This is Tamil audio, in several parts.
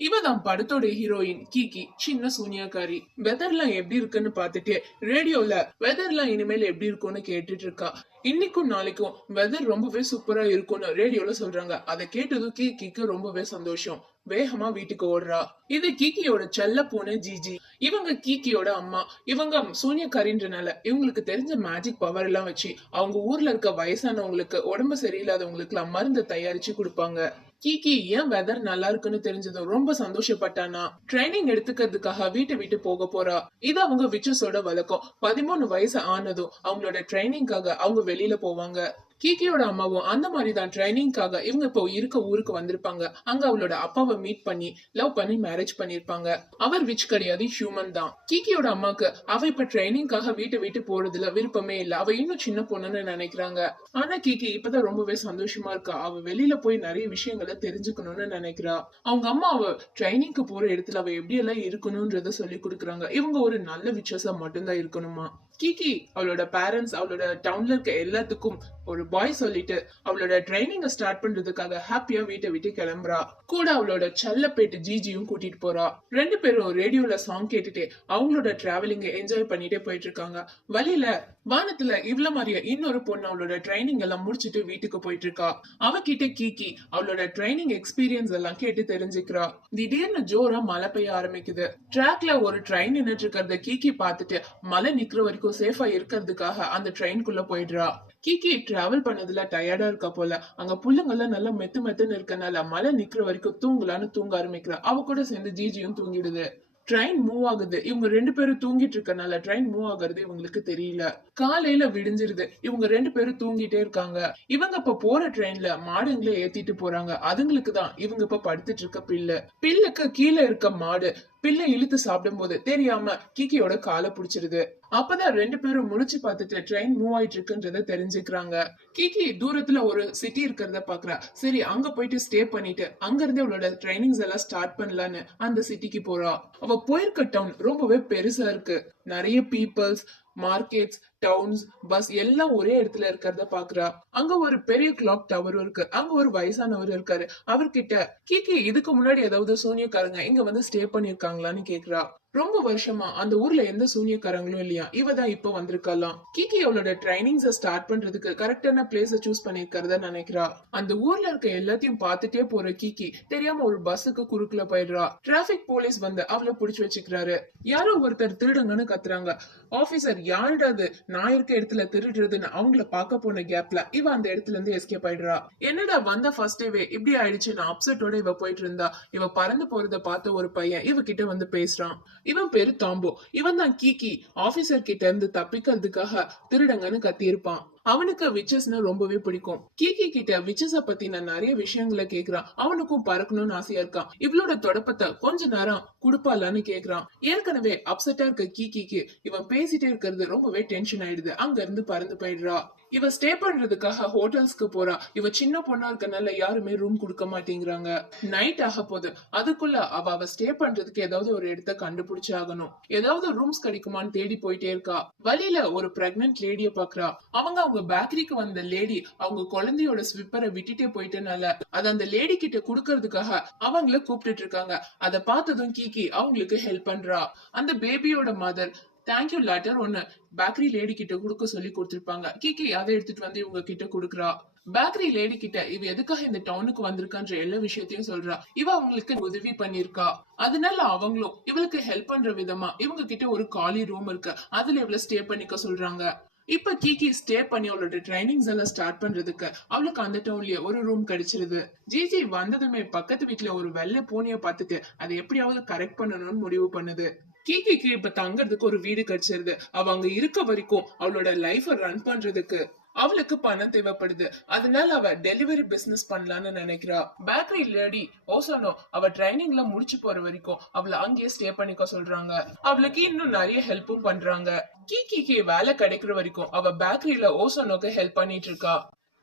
இவதான் படத்தோட ஹீரோயின் கீகி, சின்ன சூனியாக்காரி. வெதர்லாம் எப்படி இருக்குன்னு பாத்துட்டு ரேடியோல வெதர்லாம் இனிமேல் எப்படி இருக்கும்னு கேட்டுட்டு இருக்கா. இன்னைக்கும் நாளைக்கும் வெதர் ரொம்பவே சூப்பரா இருக்கும்னு ரேடியோல சொல்றாங்க. அதை கேட்டதும் கீகிக்கு ரொம்பவே சந்தோஷம். வேகமா வீட்டுக்கு ஓடுறா. இது கீகியோட செல்ல பூனை ஜிஜி. இவங்க கீகியோட அம்மா. இவங்க சூனியக்காரின்றனால இவங்களுக்கு தெரிஞ்ச மேஜிக் பவர் எல்லாம் வச்சு அவங்க ஊர்ல இருக்க வயசானவங்களுக்கு, உடம்பு சரியில்லாதவங்களுக்கு எல்லாம் மருந்து தயாரிச்சு கொடுப்பாங்க. கீகி ஏன் வெதர் நல்லா இருக்குன்னு தெரிஞ்சதும் ரொம்ப சந்தோஷப்பட்டானா. ட்ரைனிங் எடுத்துக்கிறதுக்காக வீட்டை விட்டு போக போறா. இது அவங்க விச்சஸோட வழக்கம். 13 வயசு ஆனதும் அவங்களோட ட்ரைனிங்காக அவங்க வெளியில போவாங்க. கீகியோட அம்மாவும் அந்த மாதிரி தான் ட்ரைனிங்காக இவங்க இப்போ இருக்க ஊருக்கு வந்திருப்பாங்க. அங்க அவளோட அப்பாவை மீட் பண்ணி லவ் பண்ணி மேரேஜ் பண்ணிருப்பாங்க. அவர் விச் கிடையாது, ஹியூமன் தான். கீகியோட அம்மாக்கு அவ இப்ப ட்ரைனிங்காக வீட்டை விட்டு போறதுல விருப்பமே இல்ல. அவ இன்னும் சின்ன பொண்ணுன்னு நினைக்கிறாங்க. ஆனா கீகி இப்பதான் ரொம்பவே சந்தோஷமா இருக்கா. அவ வெளியில போய் நிறைய விஷயங்களை தெரிஞ்சுக்கணும்னு நினைக்கிறா. அவங்க அம்மா அவ ட்ரைனிங்க்கு போற இடத்துல அவ எப்படி எல்லாம் இருக்கணும்ன்றத சொல்லி கொடுக்குறாங்க. இவங்க ஒரு நல்ல விச்சஸா மட்டும்தான் இருக்கணுமா. கீகி அவளோட பேரண்ட்ஸ், அவளோட டவுன்ல இருக்க எல்லாத்துக்கும் ஒரு பாய் சொல்லிட்டு அவளோட ட்ரைனிங் ஸ்டார்ட் பண்றதுக்காக ஹாப்பியா வீட்டை விட்டு கிளம்புறா. கூட அவளோட செல்லப்பேட்டு ஜிஜியும் கூட்டிட்டு போறா. ரெண்டு பேரும் ரேடியோல சாங் கேட்டுட்டே அவங்களோட டிராவலிங் என்ஜாய் பண்ணிட்டே போயிட்டு இருக்காங்க. வழியில வானத்துல இவ்ள மாதிரியா இன்னொரு பொண்ணு அவளோட ட்ரைனிங் எல்லாம் முடிச்சிட்டு வீட்டுக்கு போயிட்டு இருக்கா. அவகிட்ட கீகி அவளோட ட்ரைனிங் எக்ஸ்பீரியன்ஸ் எல்லாம் கேட்டு தெரிஞ்சுக்கிறா. திடீர்னு ஜோரா மழை பெய்ய ஆரம்பிக்குது. ட்ராக்ல ஒரு ட்ரெயின் நின்னுட்டு இருக்கிறத கீகி பார்த்துட்டு மழை நிக்கிற வரைக்கும் சேஃபா இருக்கிறதுக்காக அந்த ட்ரெயின்குள்ள போயிடுறா. கீகி டிராவல் பண்ணதுல டயர்டா இருக்கா போல. அங்க புல்லுங்கெல்லாம் நல்லா மெத்து மெத்துன்னு இருக்கனால மழை நிக்கிற வரைக்கும் தூங்கலான்னு தூங்க ஆரம்பிக்கிறா. அவ கூட சேர்ந்து ஜிஜியும் தூங்கிடுது. ட்ரெயின் மூவ் ஆகுது. இவங்க ரெண்டு பேரும் தூங்கிட்டு இருக்கனால ட்ரெயின் மூவ் ஆகுறது இவங்களுக்கு தெரியல. காலையில விடிஞ்சிருது. இவங்க ரெண்டு பேரும் தூங்கிட்டே இருக்காங்க. இவங்க இப்ப போற ட்ரெயின்ல மாடுங்களை ஏத்திட்டு போறாங்க. அதுங்களுக்கு தான் இவங்க இப்ப படுத்துட்டு இருக்க பில்லு. பில்லுக்கு கீழே இருக்க மாடு பில்லை இழுத்து சாப்பிடும் போது தெரியாம கீக்கியோட காலை புடிச்சிருது. அப்பதான் ரெண்டு பேரும் முழிச்சு பார்த்துட்டு ட்ரெயின் மூவ் ஆயிட்டு இருக்குன்றத தெரிஞ்சுக்கிறாங்க. கீகி தூரத்துல ஒரு சிட்டி இருக்கிறத பாக்குறா. சரி அங்க போயிட்டு ஸ்டே பண்ணிட்டு அங்க இருந்து அவளோட ட்ரைனிங்ஸ் எல்லாம் ஸ்டார்ட் பண்ணலான்னு அந்த சிட்டிக்கு போறா. அவ போயிருக்க டவுன் ரொம்பவே பெருசா இருக்கு. நிறைய பீப்புள்ஸ், மார்க்கெட்ஸ், டவுன்ஸ், பஸ் எல்லாம் ஒரே இடத்துல இருக்கிறத பாக்குறா. அங்க ஒரு பெரிய கிளாக் டவரும் இருக்கு. அங்க ஒரு வயசானவர் இருக்காரு. அவர்கிட்ட கீகி இதுக்கு முன்னாடி ஏதாவது சூனியக்காரங்க இங்க வந்து ஸ்டே பண்ணிருக்காங்களான்னு கேக்குறா. ரொம்ப வருஷமா அந்த ஊர்ல எந்த சூனியக்காரங்களும் இல்லையா. இவதான் இப்ப வந்திருக்கலாம். கீகி அவளோட ட்ரைனிங்ஸ் ஸ்டார்ட் பண்றதுக்கு கரெக்டான பிளேஸ சூஸ் பண்ணிருக்கிறத நினைக்கிறா. அந்த ஊர்ல இருக்க எல்லாத்தையும் பார்த்துட்டே போற கீகி தெரியாம ஒரு பஸ்ஸுக்கு குறுக்குல போயிடுறா. டிராபிக் போலீஸ் வந்து அவளை புடிச்சு வச்சுக்கிறாரு. யாரோ ஒருத்தர் திருடுங்கன்னு கத்துறாங்க. ஆபீசர் யாருடாது நான் இருக்க இடத்துல திருடுறதுன்னு அவங்கள பார்க்க போன கேப்ல இவ அந்த இடத்துல இருந்து எஸ்கேப் ஆயிடுறா. என்னடா வந்த ஃபர்ஸ்ட் டேவே இப்படி ஆயிடுச்சுன்னு அப்செட்டோட இவ போயிட்டு இருந்தா. இவ பறந்து போறத பார்த்த ஒரு பையன் இவ கிட்ட வந்து பேசுறான். இவன் பேரு தாம்போ. இவன் தான் கீகி ஆபீசர் கிட்ட இருந்து தப்பிக்கிறதுக்காக திருடங்கன்னு கத்தியிருப்பான். அவனுக்கு விச்சஸ்னா ரொம்பவே பிடிக்கும். கீகி கிட்ட விச்சஸ பத்தின நிறைய விஷயங்களை கேக்குறான். அவனுக்கும் பறக்கணும்னு ஆசையா இருக்கான். இவளோட தொடப்பத்தை கொஞ்ச நேரம் குடுப்பாலான்னு கேக்குறான். ஏற்கனவே அப்செட்டா இருக்க கீகிக்கு இவன் பேசிட்டே இருக்கிறது ரொம்பவே டென்ஷன் ஆயிடுது. அங்க இருந்து பறந்து போயிடுறா. இவ ஸ்டே பண்றதுக்காக ஹோட்டல்ஸ்க்கு போறா. இவ சின்ன பொண்ணா இருக்கனால யாருமே ரூம் கொடுக்க மாட்டேங்கிறாங்க. நைட் ஆக போகுது. அதுக்குள்ள அவ ஸ்டே பண்றதுக்கு ஏதாவது ஒரு இடத்த கண்டுபிடிச்சு ஆகணும். ஏதாவது ரூம்ஸ் கிடைக்குமான்னு தேடி போயிட்டே இருக்கா. வழியில ஒரு பிரெக்னன்ட் லேடிய பாக்குறா. அவங்க பேக்கரிக்கு வந்த லேடி அவங்க குழந்தையோட ஸ்விப்பரை விட்டுட்டே போயிட்டனால அது அந்த லேடி கிட்ட குடுக்கறதுக்காக அவங்கள கூப்பிட்டு இருக்காங்க. அதை பார்த்ததும் கீகி அவங்களுக்கு ஹெல்ப் பண்றா. அந்த பேபியோட மதர் தேங்க்யூ லெட்டர் ஒன்னு பேக்கரி லேடி கிட்ட குடுக்க சொல்லி கொடுத்திருப்பாங்க. கீகி அதை எடுத்துட்டு வந்து இவங்க கிட்ட குடுக்குறா. பேக்கரி லேடி கிட்ட இவ எதுக்காக இந்த டவுனுக்கு வந்திருக்கான்ற எல்லா விஷயத்தையும் சொல்றா. இவ அவங்களுக்கு உதவி பண்ணிருக்கா. அதனால அவங்களும் இவளுக்கு ஹெல்ப் பண்ற விதமா இவங்க கிட்ட ஒரு காலி ரூம் இருக்கு. அதுல இவள ஸ்டே பண்ணிக்க சொல்றாங்க. இப்ப கீகி ஸ்டே பண்ணி அவளோட ட்ரைனிங்ஸ் எல்லாம் ஸ்டார்ட் பண்றதுக்கு அவளுக்கு அந்த டவுன்லயே ஒரு ரூம் கிடைச்சிருது. ஜிஜி வந்ததுமே பக்கத்து வீட்டுல ஒரு வெள்ளை பூனைய பார்த்துட்டு அதை எப்படியாவது கரெக்ட் பண்ணணும்னு முடிவு பண்ணுது. கீகிக்கு இப்ப தங்கறதுக்கு ஒரு வீடு கிடைச்சிருது. அவ அங்க இருக்க வரைக்கும் அவளோட லைஃப ரன் பண்றதுக்கு அவளுக்கு பணம் தேவைப்படுது. அதனால அவ டெலிவரி பிசினஸ் பண்ணலாம்னு நினைக்கிறா. பேக்கரி லேடி ஓசோனோ அவ ட்ரைனிங்ல முடிச்சு போற வரைக்கும் அவளை அங்கேயே ஸ்டே பண்ணிக்க சொல்றாங்க. அவளுக்கு இன்னும் நிறைய ஹெல்ப்பும் பண்றாங்க. கீகிக்கு வேலை கிடைக்கிற வரைக்கும் அவ பேக்கரியில ஓசோனோக்கு ஹெல்ப் பண்ணிட்டு இருக்கா.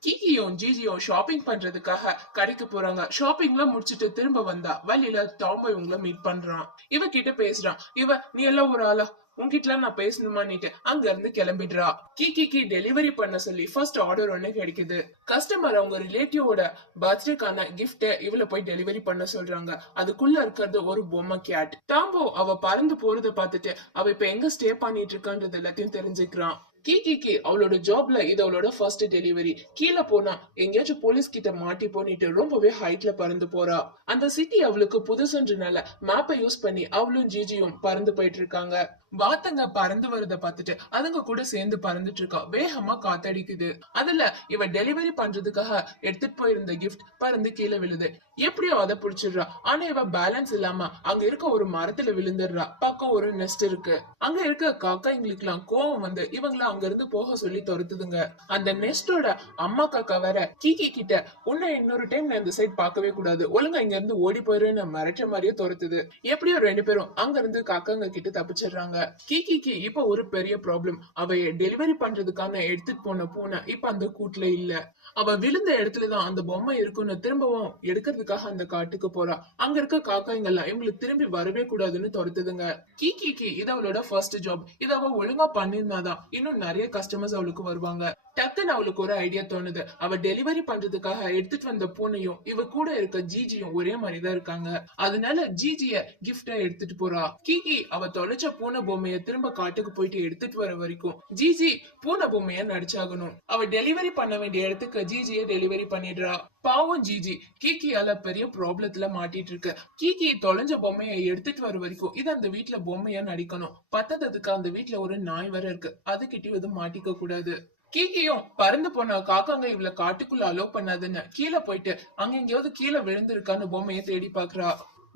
கீகியும் ஜிஜியும் ஷாப்பிங் பண்றதுக்காக கடைக்கு போறாங்க. ஷாப்பிங்லாம் முடிச்சிட்டு திரும்ப வந்தா வழியில டாம்போ இவங்கள மீட் பண்றான். இவ கிட்ட பேசுறான். இவ நீ எல்லாம் ஒரு ஆளா உன்கிட்ட நான் பேசணுமான்னுட்டு அங்க இருந்து கிளம்பிடுறா. கீக்கிக்கு டெலிவரி பண்ண சொல்லி ஃபர்ஸ்ட் ஆர்டர் ஒண்ணு கிடைக்குது. கஸ்டமர் அவங்க ரிலேட்டிவோட பர்த்டேக்கான கிஃப்ட் இவள போய் டெலிவரி பண்ண சொல்றாங்க. அதுக்குள்ள இருக்கிறது ஒரு பொம்மை கேட். டாம்போ அவ பறந்து போறத பார்த்துட்டு அவ இப்ப எங்க ஸ்டே பண்ணிட்டு இருக்கான்றது எல்லாத்தையும் தெரிஞ்சுக்கிறான். கீக்கிக்கு அவளோட ஜாப்ல இது அவளோட ஃபர்ஸ்ட் டெலிவரி. கீழே போனா எங்கேயாச்சும் போலீஸ் கிட்ட மாட்டி போனிட்டு ரொம்பவே ஹைட்ல பறந்து போறா. அந்த சிட்டி அவளுக்கு புதுசுன்றனால மேப்பை யூஸ் பண்ணி அவளும் ஜிஜியும் பறந்து போயிட்டு இருக்காங்க. வாத்தங்க பறந்து வரத பார்த்துட்டு அதுங்க கூட சேர்ந்து பறந்துட்டு இருக்கா. வேகமா காத்தடிக்குது. அதுல இவ டெலிவரி பண்றதுக்காக எடுத்துட்டு போயிருந்த கிஃப்ட் பறந்து கீழே விழுது. எப்படியோ அதை புடிச்சிடுறா. ஆனா இவ பேலன்ஸ் இல்லாம அங்க இருக்க ஒரு மரத்துல விழுந்துடுறா. பக்கம் ஒரு நெஸ்ட் இருக்கு. அங்க இருக்க காக்கா எங்களுக்கு எல்லாம் கோவம் வந்து இவங்கள அங்க இருந்து போக சொல்லி துரத்துதுங்க. அந்த நெஸ்டோட அம்மா காக்கா வேற கீக்கி கிட்ட உன்னை இன்னொரு டைம் நான் இந்த சைட் பார்க்கவே கூடாது, ஒழுங்கா இங்க இருந்து ஓடி போயிருன்னு மிரட்ட மாதிரியே துரத்துது. எப்படியோ ரெண்டு பேரும் அங்க இருந்து காக்காங்க கிட்ட தப்பிச்சிடுறாங்க. கீக்கிக்கு இப்ப ஒரு பெரிய ப்ராப்ளம். அவ டெலிவரி பண்றதுக்கான எடுத்துட்டு போன பூனை இப்ப அந்த கூட்டுல இல்ல. அவ விழுந்த இடத்துலதான் அந்த பொம்மை இருக்குன்னு திரும்பவும் எடுக்கிறதுக்காக அந்த காட்டுக்கு போறா. அங்க இருக்க காக்காய்ங்கெல்லாம் இவங்களுக்கு திரும்பி வரவே கூடாதுன்னு துரத்துதுங்க. கீக்கிக்கு இது அவளோட ஃபர்ஸ்ட் ஜாப். இத அவ ஒழுங்கா பண்ணிருந்தாதான் இன்னும் நிறைய கஸ்டமர்ஸ் அவளுக்கு வருவாங்க. டக்குன்னு அவளுக்கு ஒரு ஐடியா தோணுது. அவ டெலிவரி பண்றதுக்காக எடுத்துட்டு வந்த பூனையும் இவ கூட இருக்க ஜிஜியும் ஒரே மாதிரிதான் இருக்காங்க. அதனால ஜிஜிய கிஃப்டா எடுத்துட்டு போறா. கீகி அவ தொலைச்ச பூனை பொம்மைய திரும்ப காட்டுக்கு போயிட்டு எடுத்துட்டு வர வரைக்கும் ஜிஜி பூனை பொம்மைய நடிச்சாகணும். அவ டெலிவரி பண்ண வேண்டிய இடத்துக்கு ஜிஜிய டெலிவரி பண்ணிடுறா. பாவம் ஜிஜி கீக்கியால பெரிய ப்ராப்ளத்துல மாட்டிட்டு இருக்கு. கீகி தொலைஞ்ச பொம்மைய எடுத்துட்டு வர வரைக்கும் இது அந்த வீட்டுல பொம்மையா நடிக்கணும். பத்ததுக்கு அந்த வீட்டுல ஒரு நாய் வர இருக்கு. அதுகிட்ட இது மாட்டிக்க கூடாது. கீக்கியும் பறந்து போன காக்காங்க இவள காட்டுக்குள்ள அலோ பண்ணாதுன்னு கீழே போயிட்டு அங்க எங்கேயாவது கீழே விழுந்திருக்கான்னு பொம்மைய தேடி பாக்குறா.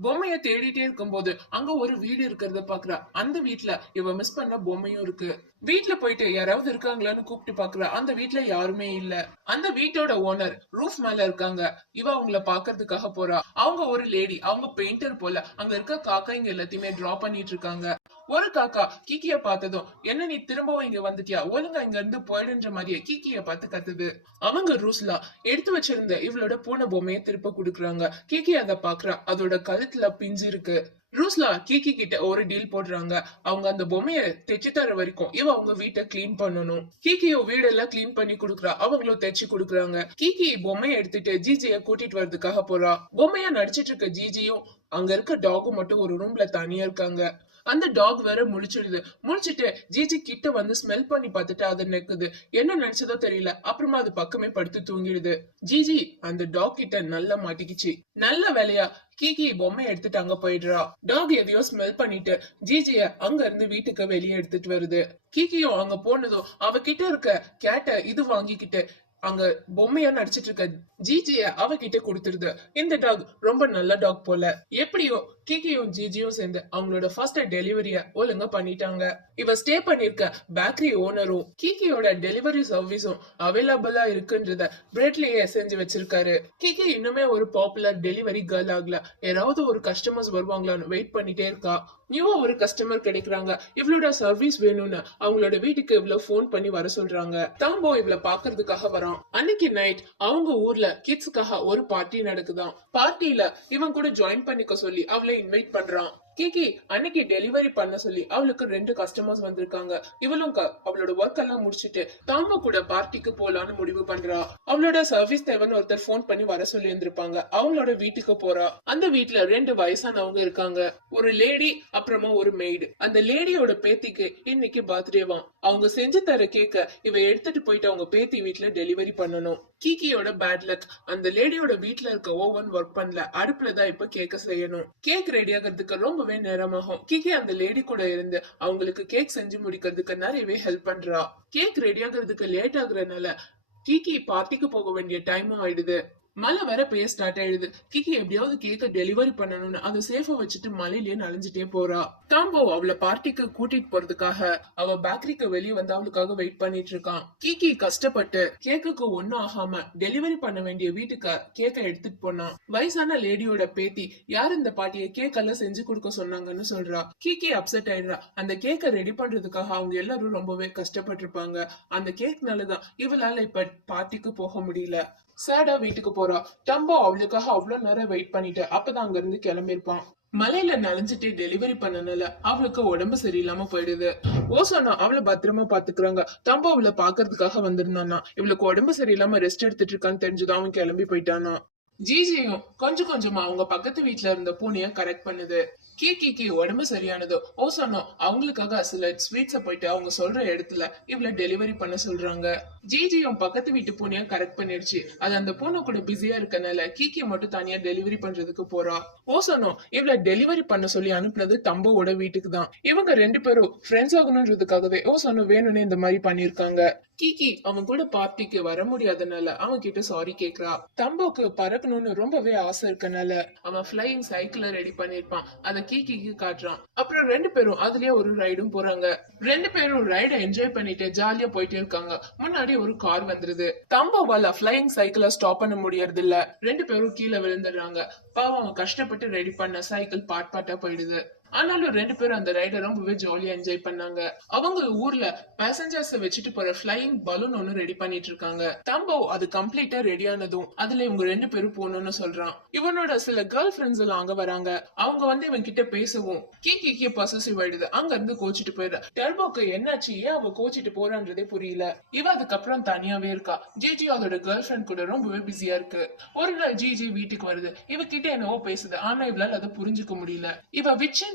பொம்மைய தேடிட்டே இருக்கும்போது அங்க ஒரு வீடு இருக்கிறத பாக்குறா. அந்த வீட்டுல இவ மிஸ் பண்ண பொம்மையும் இருக்கு. வீட்டுல போயிட்டு யாராவது இருக்காங்களான்னு கூப்பிட்டு பாக்குறா. அந்த வீட்டுல யாருமே இல்ல. அந்த வீட்டோட ஓனர் ரூஃப் மேல இருக்காங்க. இவ அவங்கள பாக்குறதுக்காக போறா. அவங்க ஒரு லேடி, அவங்க பெயிண்டர் போல. அங்க இருக்க காக்காய்ங்க எல்லாத்தையுமே டிரா பண்ணிட்டு இருக்காங்க. ஒரு காக்கா கீக்கிய பார்த்ததும் என்ன நீ திரும்பவும் இங்க வந்துட்டியா, ஒழுங்கா இங்க இருந்து போயிடுன்ற மாதிரியே கீக்கிய பார்த்து கத்துது. அவங்க ரூஸ்லா எடுத்து வச்சிருந்த இவளோட பூனை பொம்மையை திருப்ப குடுக்குறாங்க. கீக்கி அதை பாக்குறா. அதோட கழுத்துல பிஞ்சு இருக்கு. ரூஸ்லா கீக்கி கிட்ட ஒரு டீல் போடுறாங்க. அவங்க அந்த பொம்மைய தைச்சு தர வரைக்கும் இவ அவங்க வீட்டை கிளீன் பண்ணணும். கீக்கியோ வீடெல்லாம் கிளீன் பண்ணி குடுக்குறா. அவங்களும் தைச்சு குடுக்குறாங்க. கீக்கி பொம்மைய எடுத்துட்டு ஜிஜிய கூட்டிட்டு வர்றதுக்காக போறா. பொம்மையா நடிச்சிட்டு இருக்க ஜிஜியும் அங்க இருக்க டாகும் மட்டும் ஒரு ரூம்ல தனியா இருக்காங்க. அந்த டாக் வேற முழிச்சிடுது. முழிச்சிட்டு ஜிஜி கிட்ட வந்து ஸ்மெல் பண்ணி பார்த்துட்டு அதை நெக்குது. என்ன நினைச்சதோ தெரியல. அப்புறமா அது பக்கமே படுத்து தூங்கிடுது. ஜிஜி அந்த டாக் கிட்ட நல்லா மாட்டிக்கிச்சு. நல்ல வேலையா கீகி பொம்மை எடுத்துட்டு அங்க போயிடுறா. டாக் எதையோ ஸ்மெல் பண்ணிட்டு ஜிஜிய அங்க இருந்து வீட்டுக்கு வெளியே எடுத்துட்டு வருது. கீகியும் அங்க போனதும் அவகிட்ட இருக்க கேட்ட இது வாங்கிக்கிட்டு அங்க பொம்மையா நடிச்சிட்டு இருக்க ஜிஜிய அவகிட்ட கொடுத்துருது. இந்த டாக் ரொம்ப நல்ல டாக் போல. எப்படியோ கீகியும் ஜிஜியும் சேர்ந்து அவங்களோட ஃபர்ஸ்ட் டெலிவரிய ஒழுங்கா பண்ணிட்டாங்க. இவ ஸ்டே பண்ணிருக்க பேக்கரி ஓனரும் கீகியோட டெலிவரி சர்வீஸும் அவைலபிளா இருக்குன்றத பிரெட்லயே செஞ்சு வச்சிருக்காரு. கீகி இன்னுமே ஒரு பாப்புலர் டெலிவரி கேர்ள் ஆகல. யாராவது ஒரு கஸ்டமர்ஸ் வருவாங்களான்னு வெயிட் பண்ணிட்டே இருக்கா. நியூவா ஒரு கஸ்டமர் கிடைக்கிறாங்க. இவளோட சர்வீஸ் வேணும்னு அவங்களோட வீட்டுக்கு இவ்வளவு போன் பண்ணி வர சொல்றாங்க. தாம்போ இவள பாக்குறதுக்காக வரான். அன்னைக்கு நைட் அவங்க ஊர்ல கிட்ஸுக்காக ஒரு பார்ட்டி நடக்குதாம். பார்ட்டியில இவன் கூட ஜாயின் பண்ணிக்க சொல்லி அவளை இன்வைட் பண்றான். கீகி அன்னைக்கு டெலிவரி பண்ண சொல்லி அவளுக்கு 2 கஸ்டமர்ஸ் வந்திருக்காங்க. இவளும் அவளோட ஒர்க் எல்லாம் முடிச்சிட்டு தாம்போ கூட பார்ட்டிக்கு போலான்னு முடிவு பண்றா. அவளோட சர்வீஸ் தேவைன்னு ஒருத்தர் போன் பண்ணி வர சொல்லி இருந்திருப்பாங்க. அவங்களோட வீட்டுக்கு போறா. அந்த வீட்டுல 2 வயசானவங்க இருக்காங்க. ஒரு லேடி அப்புறமா ஒரு மெய்டு. அந்த லேடியோட பேத்திக்கு இன்னைக்கு பர்த்டேவாம். அவங்க செஞ்சு தர கேக்க இவ எடுத்துட்டு போயிட்டு அவங்க பேத்தி வீட்டுல டெலிவரி பண்ணணும். கீக்கியோட பேட் லக். அந்த லேடியோட வீட்டுல இருக்க ஓவன் ஒர்க் பண்ணல. அடுப்புலதான் இப்ப கேக்க செய்யணும். கேக் ரெடி ஆகிறதுக்கு ரொம்பவே நேரமாகும். கீகி அந்த லேடி கூட இருந்து அவங்களுக்கு கேக் செஞ்சு முடிக்கிறதுக்கு நிறையவே ஹெல்ப் பண்றா. கேக் ரெடி ஆகிறதுக்கு லேட் ஆகுறதுனால கீகி பார்ட்டிக்கு போக வேண்டிய டைமும் ஆயிடுது. மழை வர பெய்ய ஸ்டார்ட் ஆயிடுது. கிக்கி எப்படியாவது கேக்க டெலிவரி பண்ணணும்னு அதை சேஃபா வச்சுட்டு மழையிலேயே நனைஞ்சிட்டே போறா. டாம்போ அவளை பார்ட்டிக்கு கூட்டிட்டு போறதுக்காக அவ பேக்கரிக்கு வெளியே வந்து அவளுக்காக வெயிட் பண்ணிட்டு இருக்கான். கிக்கி கஷ்டப்பட்டு கேக்குக்கு ஒன்னும் ஆகாம டெலிவரி பண்ண வேண்டிய வீட்டுக்கு கேக்க எடுத்துட்டு போனான். வயசான லேடியோட பேத்தி யார் இந்த பாட்டியை கேக்கெல்லாம் செஞ்சு கொடுக்க சொன்னாங்கன்னு சொல்றா. கிக்கி அப்செட் ஆயிடுறா. அந்த கேக்க ரெடி பண்றதுக்காக அவங்க எல்லாரும் ரொம்பவே கஷ்டப்பட்டிருப்பாங்க. அந்த கேக்னாலதான் இவளால இப்ப பார்ட்டிக்கு போக முடியல. சேடா வீட்டுக்கு போறா. டம்போ அவளுக்காக அவ்வளவு நேரம் வெயிட் பண்ணிட்டு அப்பதான் அங்க இருந்து கிளம்பிருப்பான். மலையில நனைஞ்சிட்டு டெலிவரி பண்ணனால அவளுக்கு உடம்பு சரியில்லாம போயிடுது. ஓசோனா அவளை பத்திரமா பாத்துக்கிறாங்க. தம்பு அவளை பாக்குறதுக்காக வந்திருந்தானா. இவளுக்கு உடம்பு சரியில்லாம ரெஸ்ட் எடுத்துட்டு இருக்கான்னு தெரிஞ்சுதான் அவன் கிளம்பி போயிட்டானா. ஜிஜியும் கொஞ்சம் கொஞ்சமா அவங்க பக்கத்து வீட்ல இருந்த பூனைய கரெக்ட் பண்ணுது. கீக்கிக்கு உடம்பு சரியானதோ ஓசோனோ அவங்களுக்காக சில ஸ்வீட்ஸ போயிட்டு அவங்க சொல்ற இடத்துல இவள டெலிவரி பண்ண சொல்றாங்க. ஜிஜியும் பக்கத்து வீட்டு பூனைய கரெக்ட் பண்ணிடுச்சு. அது அந்த பூனை கூட பிஸியா இருக்கனால கீக்கி மட்டும் தனியா டெலிவரி பண்றதுக்கு போறா. ஓசோனோ இவள டெலிவரி பண்ண சொல்லி அனுப்புனது தம்போவோட வீட்டுக்கு தான். இவங்க ரெண்டு பேரும் ஃப்ரெண்ட்ஸ் ஆகணும்ன்றதுக்காகவே ஓசோனோ வேணும்னு இந்த மாதிரி பண்ணிருக்காங்க. கீகி அவன் கூட பார்ட்டிக்கு வர முடியாதனால அவன் கிட்ட சாரி கேக்குறா. தம்போக்கு பறக்கணும்னு ரொம்பவே ஆசை இருக்கனால அவன் ஃபிளையிங் சைக்கிள ரெடி பண்ணிருப்பான். அத கீகிக்கு காட்டுறான். அப்புறம் ரெண்டு பேரும் அதுலயே ஒரு ரைடும் போறாங்க. ரெண்டு பேரும் ரைட என்ஜாய் பண்ணிட்டு ஜாலியா போயிட்டே இருக்காங்க. முன்னாடி ஒரு கார் வந்துருது. தம்போவால ஃபிளையிங் சைக்கிள ஸ்டாப் பண்ண முடியறது இல்ல. ரெண்டு பேரும் கீழே விழுந்துடுறாங்க. பாவம் அவன் கஷ்டப்பட்டு ரெடி பண்ண சைக்கிள் பார்ட் பார்ட்டா போயிடுது. ஆனாலும் ரெண்டு பேரும் அந்த ரைட ரொம்பவே ஜாலியா என்ஜாய் பண்ணாங்க. அவங்க ஊர்ல பேசஞ்சர்ஸ் வச்சுட்டு போற ஃபிளையிங் பலூன் ஒன்னு ரெடி பண்ணிட்டு இருக்காங்க. தம்போ அது கம்ப்ளீட்டா ரெடி ஆனதும் அதுல இவங்க ரெண்டு பேரும் போகணும்னு சொல்றான். இவனோட சில கேர்ள் ஃபிரெண்ட்ஸ் எல்லாம் அங்க வராங்க. அவங்க வந்து இவன் கிட்ட பேசவும் கீக்கே பொசசிவ் ஆயிடுது. அங்க இருந்து கோச்சிட்டு போயிடுற. டர்போக்கு என்னாச்சு, ஏன் அவ கோச்சிட்டு போறான்றதே புரியல. இவ அதுக்கப்புறம் தனியாவே இருக்கா. ஜிஜி அதோட கேர்ள் ஃபிரெண்ட் கூட ரொம்பவே பிஸியா இருக்கு. ஒரு நாள் ஜிஜி வீட்டுக்கு வருது. இவ கிட்ட என்னவோ பேசுது. ஆனா இவளால அதை புரிஞ்சுக்க முடியல. இவ விச்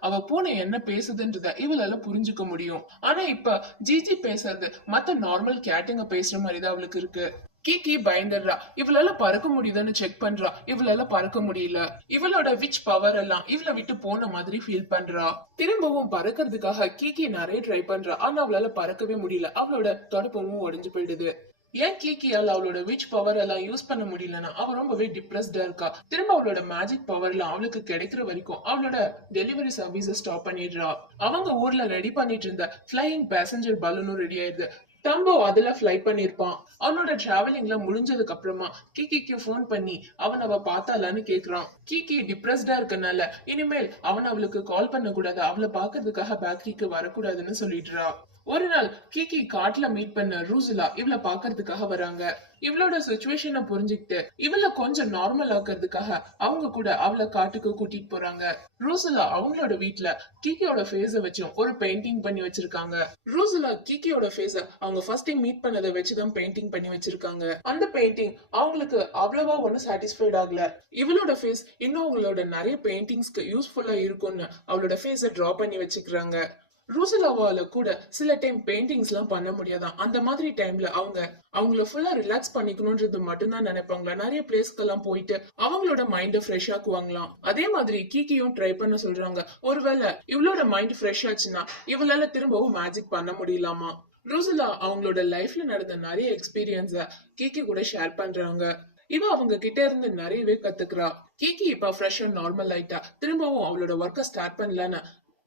அவ பூனை என்ன பேசுதுன்றத இவளால புரிஞ்சுக்க முடியும். ஆனா இப்ப ஜிஜி பேசுறது மத்த நார்மல் கேட்டுங்க பேசுற மாதிரிதான் அவளுக்கு இருக்கு. கீகி பயந்துடுறா. இவளால பறக்க முடியுதுன்னு செக் பண்றா. இவளால பறக்க முடியல. இவளோட விச் பவர் எல்லாம் இவளை விட்டு போன மாதிரி ஃபீல் பண்றா. திரும்பவும் பறக்கிறதுக்காக கீகி நிறைய ட்ரை பண்றா. ஆனா அவளால பறக்கவே முடியல. அவளோட தொடப்பமும் உடைஞ்சு போயிடுது. ஏன் கீக்கியால அவளோட விச் பவர் எல்லாம் யூஸ் பண்ண முடியலன்னா அவ ரொம்பவே டிப்ரெஸ்டா இருக்கா. திரும்ப அவளோட மேஜிக் பவர் எல்லாம் அவளுக்கு கிடைக்கிற வரைக்கும் அவளோட டெலிவரி சர்வீஸ ஸ்டாப் பண்ணிடுறா. அவங்க ஊர்ல ரெடி பண்ணிட்டு இருந்த பிளையிங் பேசஞ்சர் பலூனும் ரெடி ஆயிடுது. டம்போ அதுல ஃபிளை பண்ணிருப்பான். அவனோட டிராவலிங்ல முடிஞ்சதுக்கு அப்புறமா கீக்கிக்கு போன் பண்ணி அவ பார்த்தாலான்னு கேக்குறான். கீக்கி டிப்ரெஸ்டா இருக்கனால இனிமேல் அவன் அவளுக்கு கால் பண்ண கூடாது, அவளை பாக்குறதுக்காக பேக்கரிக்கு வரக்கூடாதுன்னு சொல்லிடுறா. ஒரு நாள் கீகி காட்டுல மீட் பண்ண ரூசுலா இவளை பாக்குறதுக்காக வராங்க. இவளோட சுச்சுவேஷனை புரிஞ்சுக்கிட்டு இவளை கொஞ்சம் நார்மல் ஆக்குறதுக்காக அவங்க கூட அவளை காட்டுக்கு கூட்டிட்டு போறாங்க. ரூசுலா அவங்களோட வீட்டுல கீக்கியோட ஃபேஸ வச்சும் ஒரு பெயிண்டிங் பண்ணி வச்சிருக்காங்க. ரூசுலா கீக்கியோட ஃபேஸ அவங்க ஃபர்ஸ்ட் டைம் மீட் பண்ணதை வச்சுதான் பெயிண்டிங் பண்ணி வச்சிருக்காங்க. அந்த பெயிண்டிங் அவங்களுக்கு அவ்வளவா ஒன்னும் சாட்டிஸ்ஃபைட் ஆகல. இவளோட ஃபேஸ் இன்னும் அவங்களோட நிறைய பெயிண்டிங்ஸ்க்கு யூஸ்ஃபுல்லா இருக்கும்னு அவளோட ஃபேஸ டிரா பண்ணி வச்சுக்கிறாங்க. ரூசலாவால கூட சில டைம் பெயிண்டிங்ஸ் எல்லாம் பண்ண முடியாதான். அந்த மாதிரி டைம்ல அவங்கள ஃபுல்லா ரிலாக்ஸ் பண்ணிக்கணும்ன்றது மட்டும்தான் நினைப்பாங்களா. நிறைய பிளேஸ்க்கு எல்லாம் போயிட்டு அவங்களோட மைண்ட் ஃப்ரெஷ் ஆக்குவாங்களாம். அதே மாதிரி கீக்கியும் ட்ரை பண்ண சொல்றாங்க. ஒருவேளை இவளோட மைண்ட் ஃப்ரெஷ் ஆச்சுன்னா இவளால திரும்பவும் மேஜிக் பண்ண முடியலாமா. ரூசலா அவங்களோட லைஃப்ல நடந்த நிறைய எக்ஸ்பீரியன்ஸ கீக்கி கூட ஷேர் பண்றாங்க. இவ அவங்க கிட்ட இருந்து நிறையவே கத்துக்கிறா. கீக்கி இப்ப ஃப்ரெஷ்ஷா நார்மல் ஆயிட்டா. திரும்பவும் அவளோட ஒர்க்க ஸ்டார்ட் பண்ணலான்னு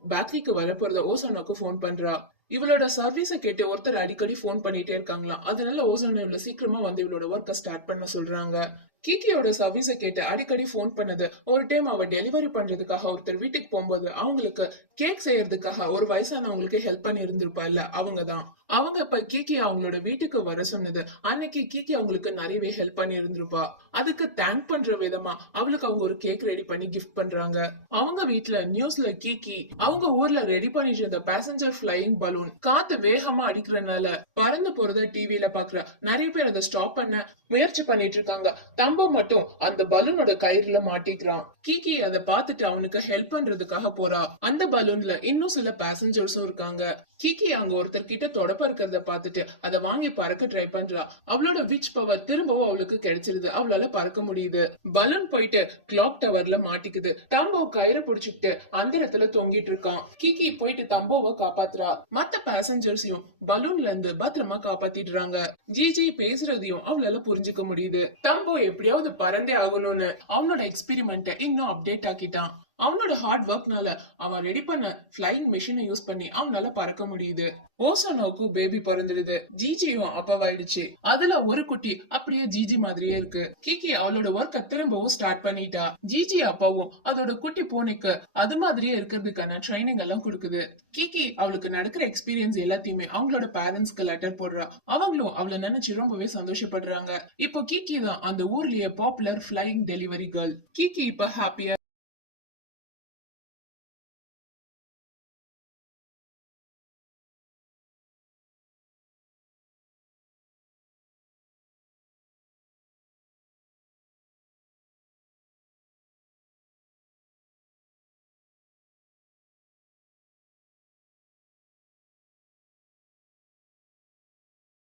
பேக்கரிக்கு வரப்போறத ஓசோனாக்கு போன் பண்றா. இவளோட சர்வீஸ கேட்டு ஒருத்தர் அடிக்கடி போன் பண்ணிட்டே இருக்காங்களாம். அதனால ஓசோனா இவள சீக்கிரமா வந்து இவளோட ஒர்க்க ஸ்டார்ட் பண்ண சொல்றாங்க. கீக்கியோட சர்வீஸ கேட்டு அடிக்கடி போன் பண்ணது. ஒரு டைம் அவ டெலிவரி பண்றதுக்காக ஒருத்தர் வீட்டுக்கு போகும்போது அவங்களுக்கு கேக் செய்யறதுக்காக ஒரு வயசானவங்களுக்கு ஹெல்ப் பண்ணி இருந்திருப்பா இல்ல, அவங்கதான். அவங்க இப்ப கீக்கி அவங்களோட வீட்டுக்கு வர சொன்னது. அன்னைக்கு கீக்கி அவங்களுக்கு நிறையவே ஹெல்ப் பண்ணி இருந்திருப்பா. அதுக்கு தேங்க் பண்ற விதமா அவளுக்கு அவங்க ஒரு கேக் ரெடி பண்ணி கிஃப்ட் பண்றாங்க. அவங்க வீட்டுல நியூஸ்ல கீக்கி அவங்க ஊர்ல ரெடி பண்ணிட்டு இருந்த பேசஞ்சர் பிளையிங் பலூன் காத்து வேகமா அடிக்கிறனால பறந்து போறத டிவில பாக்குற நிறைய பேர் அதை ஸ்டாப் பண்ண முயற்சி பண்ணிட்டு இருக்காங்க. தம்போ மட்டும் அந்த பலூனோட கயிறுல மாட்டிக்கிறான். கீக்கி அதை பார்த்துட்டு அவனுக்கு ஹெல்ப் பண்றதுக்காக போறா. அந்த பலூன்ல இன்னும் சில பேசஞ்சர்ஸும் இருக்காங்க. கீக்கி அங்க ஒருத்தர் கிட்ட தொடப்ப இருக்கிறத பார்த்துட்டு அதை வாங்கி பறக்க ட்ரை பண்றா. அவளோட விச் பவர் திரும்பவும் அவளுக்கு கிடைச்சிருது. அவளால பறக்க முடியுது. பலூன் போயிட்டு கிளாக் டவர்ல மாட்டிக்குது. தம்போ கயிறை புடிச்சுக்கிட்டு அந்த இடத்துல தொங்கிட்டு இருக்கான். கீக்கி போயிட்டு தம்போவை காப்பாத்துறா. மத்த பேசஞ்சர்ஸையும் பலூன்ல இருந்து பத்திரமா காப்பாத்திடுறாங்க. ஜிஜி பேசுறதையும் அவளால புரிஞ்சுக்க முடியுது. தம்போ எப்படியாவது பறந்தே ஆகணும்னு அவனோட எக்ஸ்பெரிமெண்ட்டை இன்னும் அப்டேட் ஆக்கிட்டான். அவனோட ஹார்ட் ஒர்க்னால அவன் ரெடி பண்ண பிளைங் மிஷினை யூஸ் பண்ணி அவனால பறக்க முடியுது. ஓசோனோக்கும் பேபி பிறந்துடுது. ஜிஜியும் அப்பாவாயிடுச்சு. அதுல ஒரு குட்டி அப்படியே ஜிஜி மாதிரியே இருக்கு. கீக்கி அவளோட ஒர்க்க திரும்பவும் ஸ்டார்ட் பண்ணிட்டா. ஜிஜி அப்பாவும் அதோட குட்டி பூனைக்கு அது மாதிரியே இருக்கிறதுக்கான ட்ரைனிங் எல்லாம் கொடுக்குது. கீக்கி அவளுக்கு நடக்கிற எக்ஸ்பீரியன்ஸ் எல்லாத்தையுமே அவங்களோட பேரண்ட்ஸ்க்கு லெட்டர் போடுறா. அவங்களும் அவளை நினைச்சு ரொம்பவே சந்தோஷப்படுறாங்க. இப்போ கீக்கி தான் அந்த ஊர்லயே பாப்புலர் பிளைங் டெலிவரி கேர்ள். கீக்கி இப்ப ஹாப்பியா